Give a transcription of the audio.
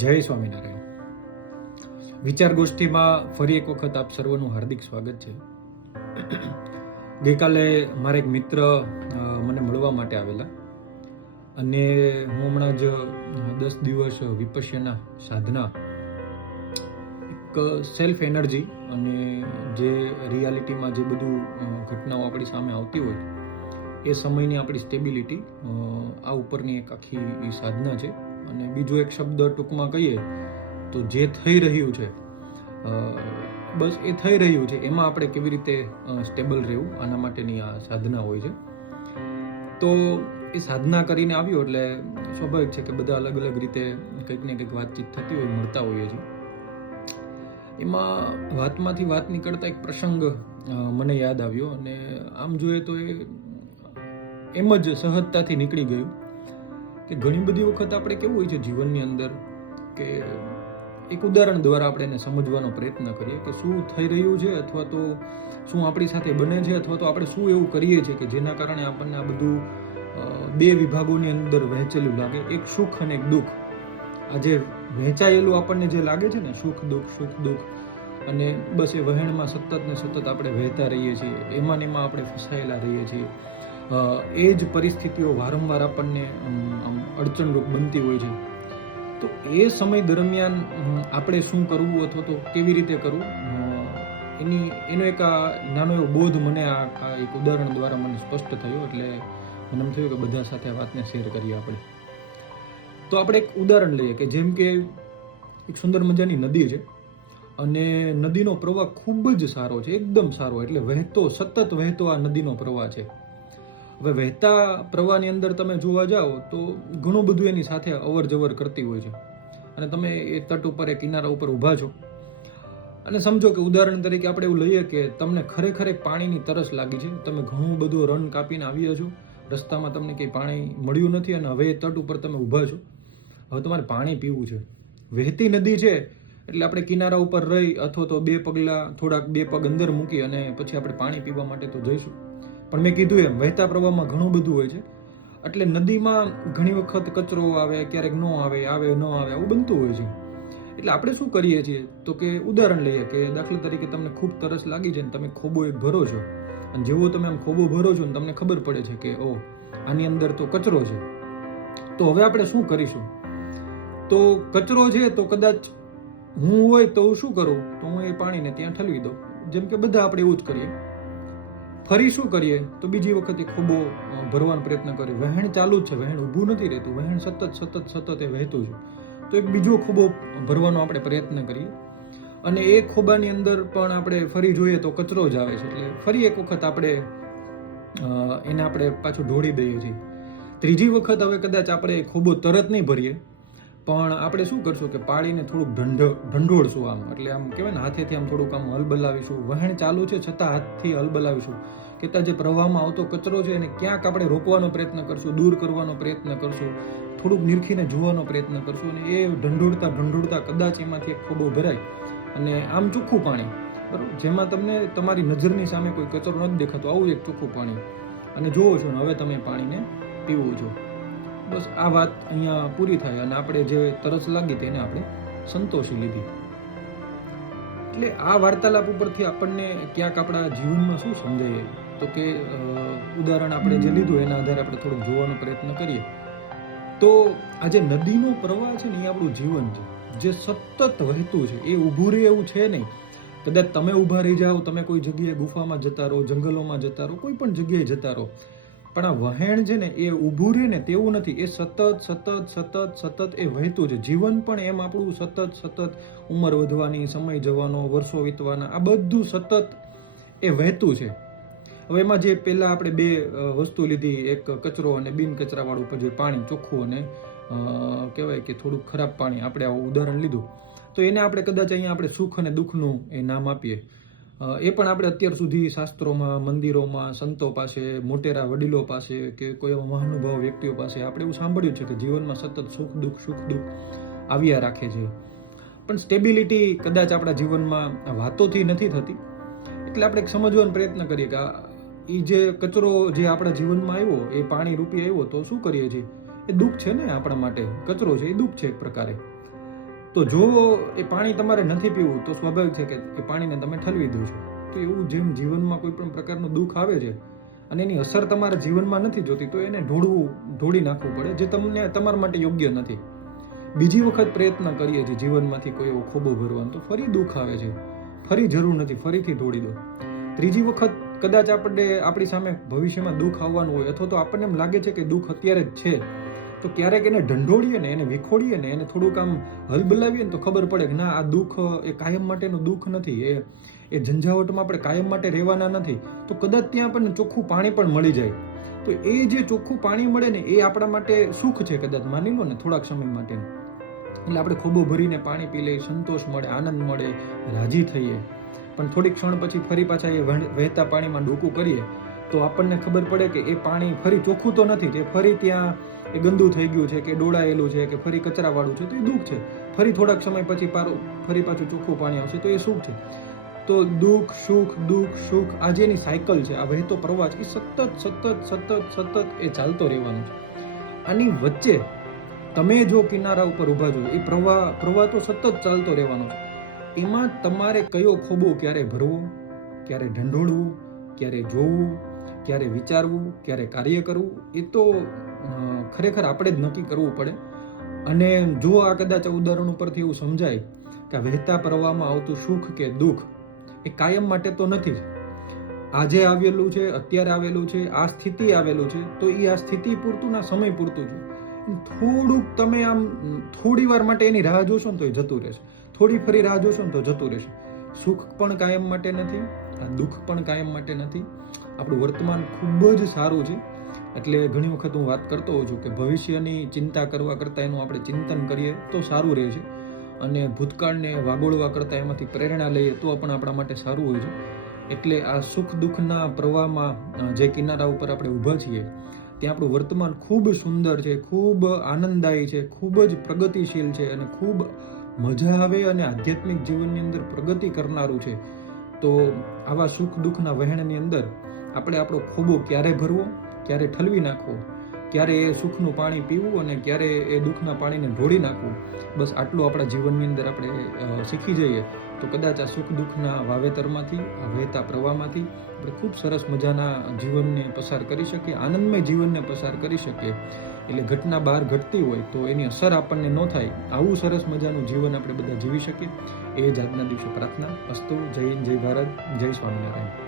જય સ્વામિનારાયણ. વિચાર ગોષ્ઠીમાં ફરી એક વખત આપ સર્વનું હાર્દિક સ્વાગત છે. ગઈકાલે મારા એક મિત્ર મને મળવા માટે આવેલા. અને હું હમણાં જ દસ દિવસ વિપશ્યના સાધના, એક સેલ્ફ એનર્જી અને જે રિયાલિટીમાં જે બધું ઘટનાઓ આપણી સામે આવતી હોય, એ સમયની આપણી સ્ટેબિલિટી આ ઉપરની એક આખી સાધના છે. અને બીજો એક શબ્દ ટૂંકમાં કહીએ, તો જે થઈ રહ્યું છે બસ એ થઈ રહ્યું છે. એમાં આપણે કેવી રીતે સ્ટેબલ રહેવું? આના માટેની આ સાધના હોય છે. તો એ સાધના કરીને આવ્યો એટલે સ્વાભાવિક છે કે બધા અલગ અલગ રીતે કંઈક ને કંઈક વાતચીત થતી હોય, મળતા હોઈએ છીએ. એમાં વાતમાંથી વાત નીકળતા એક પ્રસંગ મને યાદ આવ્યો અને આમ જોઈએ તો એ એમ જ સહજતાથી નીકળી ગયું. કે ઘણી બધી વખત આપણે કેવું હોય છે જીવનની અંદર કે એક ઉદાહરણ દ્વારા આપણે એને સમજવાનો પ્રયત્ન કરીએ કે શું થઈ રહ્યું છે અથવા તો શું આપણી સાથે બને છે અથવા તો આપણે શું એવું કરીએ છીએ કે જેના કારણે આપણને આ બધું બે વિભાગોની અંદર વહેંચેલું લાગે, એક સુખ અને એક દુઃખ. આ જે વહેંચાયેલું આપણને જે લાગે છે ને, સુખ, દુઃખ સુખ, દુઃખ, અને બસ એ વહેણમાં સતત ને સતત આપણે વહેતા રહીએ છીએ એમાં ને એમાં આપણે ફસાયેલા રહીએ છીએ. એ જ પરિસ્થિતિઓ વારંવાર આપણને અડચણરૂપ બનતી હોય છે. તો એ સમય દરમિયાન આપણે શું કરવું અથવા તો કેવી રીતે કરવું એની, એનો એક આ નાનો એવો બોધ મને આ એક ઉદાહરણ દ્વારા મને સ્પષ્ટ થયો, એટલે મને એમ થયું કે બધા સાથે વાતને શેર કરીએ આપણે. તો આપણે એક ઉદાહરણ લઈએ કે જેમ કે એક સુંદર મજાની નદી છે, અને નદીનો પ્રવાહ ખૂબ જ સારો છે, એકદમ સારો, એટલે વહેતો, સતત વહેતો આ નદીનો પ્રવાહ છે. હવે વહેતા પ્રવાહની અંદર તમે જોવા જાઓ તો ઘણું બધું એની સાથે અવર જવર કરતી હોય છે. અને તમે એ તટ ઉપર, એ કિનારા ઉપર ઊભા છો. અને સમજો કે ઉદાહરણ તરીકે આપણે એવું લઈએ કે તમને ખરેખર પાણીની તરસ લાગી છે. તમે ઘણું બધું રન કાપીને આવ્યા છો. રસ્તામાં તમને કંઈ પાણી મળ્યું નથી અને હવે એ તટ ઉપર તમે ઊભા છો. હવે તમારે પાણી પીવું છે. વહેતી નદી છે એટલે આપણે કિનારા ઉપર રહી અથવા તો બે પગલાં થોડાક બે પગ અંદર મૂકી અને પછી આપણે પાણી પીવા માટે તો જઈશું. પણ મેં કીધું એમ, વહેતા પ્રવાહમાં ઘણું બધું હોય છે. એટલે નદીમાં ઘણી વખત કચરો આવે, ક્યારેક ન આવે આવે, ન આવે, આવું બનતું હોય છે. એટલે આપણે શું કરીએ છીએ? તો કે ઉદાહરણ લઈએ કે દાખલા તરીકે તમને ખૂબ તરસ લાગી છે ને તમે ખોબો એક ભરો છો. અને જેવો તમે આમ ખોબો ભરો છો ને તમને ખબર પડે છે કે ઓ આની અંદર તો કચરો છે. તો હવે આપણે શું કરીશું? તો કચરો છે તો કદાચ હું હોય તો હું શું કરું? તો હું એ પાણીને ત્યાં ઠલવી દઉં. જેમ કે બધા આપણે એવું જ કરીએ. ફરી શું કરીએ? તો બીજી વખત એ ખોબો ભરવાનો પ્રયત્ન કર્યો. વહેણ ચાલુ જ છે. વહેણ ઊભું નથી રહેતું. વહેણ સતત સતત સતત એ વહેતું છે. તો એક બીજો ખોબો ભરવાનો આપણે પ્રયત્ન કરીએ. અને એ ખોબાની અંદર પણ આપણે ફરી જોઈએ તો કચરો જ આવે છે. એટલે ફરી એક વખત આપણે એને આપણે પાછું ઢોળી દઈએ છીએ. ત્રીજી વખત હવે કદાચ આપણે ખોબો તરત નહીં ભરીએ. પણ આપણે શું કરશું કે પાળીને થોડુંક ઢંઢો, ઢંઢોળશું આમ. એટલે આમ કહેવાય ને, હાથેથી આમ થોડુંક આમ હલબલાવીશું. વહેણ ચાલુ છે છતાં હાથથી હલબલાવીશું. કે ત્યાં જે પ્રવાહમાં આવતો કચરો છે એને ક્યાંક આપણે રોકવાનો પ્રયત્ન કરશું, દૂર કરવાનો પ્રયત્ન કરશું, થોડુંક નિરખીને જોવાનો પ્રયત્ન કરશું અને એ ઢંઢોળતા ઢંઢોળતા કદાચ એમાંથી એક ખોબો ભરાય અને આમ ચોખ્ખું પાણી. બરાબર? જેમાં તમને તમારી નજરની સામે કોઈ કચરો નથી દેખાતો. આવું એક ચોખ્ખું પાણી. અને જોવો છો ને, હવે તમે પાણીને પીવો છો. બસ આ વાત અહીંયા પૂરી થાય અને આપણે જે તરસ લાગી તેને આપણે સંતોષી લીધી. એટલે આ વાર્તાલાપ ઉપરથી આપણને ક્યાંક આપણા જીવનમાં શું સમજાય? તો કે ઉદાહરણ આપણે જે લીધું એના આધારે આપણે થોડુંક જોવાનો પ્રયત્ન કરીએ. તો આ જે નદીનો પ્રવાહ છે ને એ આપણું જીવન છે. જે સતત વહેતું છે, એ ઊભું રહે એવું છે નહીં. કદાચ તમે ઊભા રહી જાઓ, તમે કોઈ જગ્યાએ ગુફામાં જતા રહો, જંગલોમાં જતા રહો, કોઈ પણ જગ્યાએ જતા રહો. પણ આ વહેણ છે ને એ ઊભું રહે ને તેવું નથી. એ સતત સતત સતત સતત એ વહેતું છે. જીવન પણ એમ આપણું સતત સતત ઉંમર વધવાની, સમય જવાનો, વર્ષો વીતવાના, આ બધું સતત એ વહેતું છે. હવે એમાં જે પહેલાં આપણે બે વસ્તુ લીધી, એક કચરો અને બિન કચરાવાળું જે પાણી ચોખ્ખું અને કહેવાય કે થોડુંક ખરાબ પાણી આપણે આવું ઉદાહરણ લીધું. તો એને આપણે કદાચ અહીંયા આપણે સુખ અને દુઃખનું એ નામ આપીએ. એ પણ આપણે અત્યાર સુધી શાસ્ત્રોમાં, મંદિરોમાં, સંતો પાસે, મોટેરા વડીલો પાસે કે કોઈ એવા મહાનુભાવ વ્યક્તિઓ પાસે આપણે એવું સાંભળ્યું છે કે જીવનમાં સતત સુખ, દુઃખ સુખ, દુઃખ આવ્યા રાખે છે. પણ સ્ટેબિલિટી કદાચ આપણા જીવનમાં વાતોથી નથી થતી. એટલે આપણે એક સમજવાનો પ્રયત્ન કરીએ કે એ જે કચરો જે આપણા જીવનમાં આવ્યો, એ પાણી રૂપી આવ્યો, તો શું કરીએ છીએ? એ દુઃખ છે ને આપણા માટે? કચરો છે, એ દુઃખ છે એક પ્રકારે. તો જો એ પાણી તમારે નથી પીવું, તો સ્વાભાવિક છે કે એ પાણીને તમે ઠલવી દો છો. તો એવું જેમ જીવનમાં કોઈ પણ પ્રકારનું દુઃખ આવે છે અને એની અસર તમારા જીવનમાં નથી જોતી, તો એને ઢોળવું, ઢોળી નાખવું પડે, જે તમને તમારા માટે યોગ્ય નથી. બીજી વખત પ્રયત્ન કરીએ છીએ જીવનમાંથી કોઈ એવો ખોબો ભરવાનો, તો ફરી દુઃખ આવે છે. ફરી જરૂર નથી, ફરીથી ઢોળી દો. ત્રીજી વખત કદાચ આપણે, આપણી સામે ભવિષ્યમાં દુઃખ આવવાનું હોય, અથવા તો આપણને એમ લાગે છે કે દુઃખ અત્યારે જ છે તો ક્યારેક એને ઢંઢોળીએ ને એને વિખોડીએ ને એને થોડુંક આમ હલબલાવીએ ને તો ખબર પડે કે ના, આ દુઃખ એ કાયમ માટેનું દુઃખ નથી. એ એ ઝંઝાવટમાં આપણે કાયમ માટે રહેવાના નથી. તો કદાચ ત્યાં આપણને ચોખ્ખું પાણી પણ મળી જાય. તો એ જે ચોખ્ખું પાણી મળે ને એ આપણા માટે સુખ છે કદાચ, માની લો ને થોડાક સમય માટે. એટલે આપણે ખોબો ભરીને પાણી પી લઈએ, સંતોષ મળે, આનંદ મળે, રાજી થઈએ. પણ થોડીક ક્ષણ પછી ફરી પાછા એ વહેતા પાણીમાં ડૂકું કરીએ, તો આપણને ખબર પડે કે એ પાણી ફરી ચોખ્ખું તો નથી, જે ફરી ત્યાં એ ગંદુ થઈ ગયું છે કે ડોળાયેલું છે કે ફરી કચરાવાળું છે, તો એ દુઃખ છે. ફરી થોડાક સમય પછી પારું, ફરી પાછું ચોખ્ખું પાણી આવશે, તો એ સુખ છે. તો દુઃખ, સુખ દુઃખ, સુખ, આ જેની સાયકલ છે, આ વહેતો પ્રવાહ છે એ સતત સતત સતત સતત એ ચાલતો રહેવાનો છે. આની વચ્ચે તમે જો કિનારા ઉપર ઊભા છો, એ પ્રવાહ પ્રવાહ તો સતત ચાલતો રહેવાનો છે. એમાં તમારે કયો ખોબો ક્યારે ભરવો, ક્યારે ઢંઢોળવું, ક્યારે જોવું, ક્યારે વિચારવું, ક્યારે કાર્ય કરવું, એ તો ખરેખર આપણે જ નક્કી કરવું પડે. અને જો આ કદાચ ઉદાહરણ ઉપરથી એવું સમજાય કે વહેતા પ્રવાહમાં આવતું સુખ કે દુઃખ એ કાયમ માટે તો નથી આજે આવેલું છે, અત્યારે આવેલું છે, આ સ્થિતિ આવેલું છે, તો એ આ સ્થિતિ પૂરતું ના સમય પૂરતું છે. થોડુંક તમે આમ થોડી વાર માટે એની રાહ જોશો ને તો એ જતું રહેશે. થોડી ફરી રાહ જોશો ને તો જતું રહેશે. સુખ પણ કાયમ માટે નથી, આ દુઃખ પણ કાયમ માટે નથી. આપણું વર્તમાન ખૂબ જ સારું છે. એટલે ઘણી વખત હું વાત કરતો હોઉં છું કે ભવિષ્યની ચિંતા કરવા કરતાં એનું આપણે ચિંતન કરીએ તો સારું રહે છે. અને ભૂતકાળને વાગોળવા કરતાં એમાંથી પ્રેરણા લઈએ તો પણ આપણા માટે સારું હોય છે. એટલે આ સુખ દુઃખના પ્રવાહમાં જે કિનારા ઉપર આપણે ઊભા છીએ, ત્યાં આપણું વર્તમાન ખૂબ સુંદર છે, ખૂબ આનંદદાયી છે, ખૂબ જ પ્રગતિશીલ છે અને ખૂબ મજા આવે અને આધ્યાત્મિક જીવનની અંદર પ્રગતિ કરનારું છે. તો આવા સુખ દુઃખના વહેણની અંદર આપણે આપણો ખોબો ક્યારે ભરવો? ક્યારે ઠલવી નાખવો ક્યારે એ સુખનું પાણી પીવું અને ક્યારે એ દુઃખના પાણીને ઢોળી નાખવું. બસ આટલું આપણા જીવનની અંદર આપણે શીખી જઈએ. તો કદાચ આ સુખ દુઃખના વાવેતરમાંથી વહેતા પ્રવાહમાંથી આપણે ખૂબ સરસ મજાના જીવનને પસાર કરી શકીએ, આનંદમય જીવનને પસાર કરી શકીએ. એટલે ઘટના બહાર ઘટતી હોય તો એની અસર આપણને ન થાય. આવું સરસ મજાનું જીવન આપણે બધા જીવી શકીએ. એ જ આજના દિવસે પ્રાર્થના. અસ્તુ. જય જય ભારત, જય સ્વામિનારાયણ.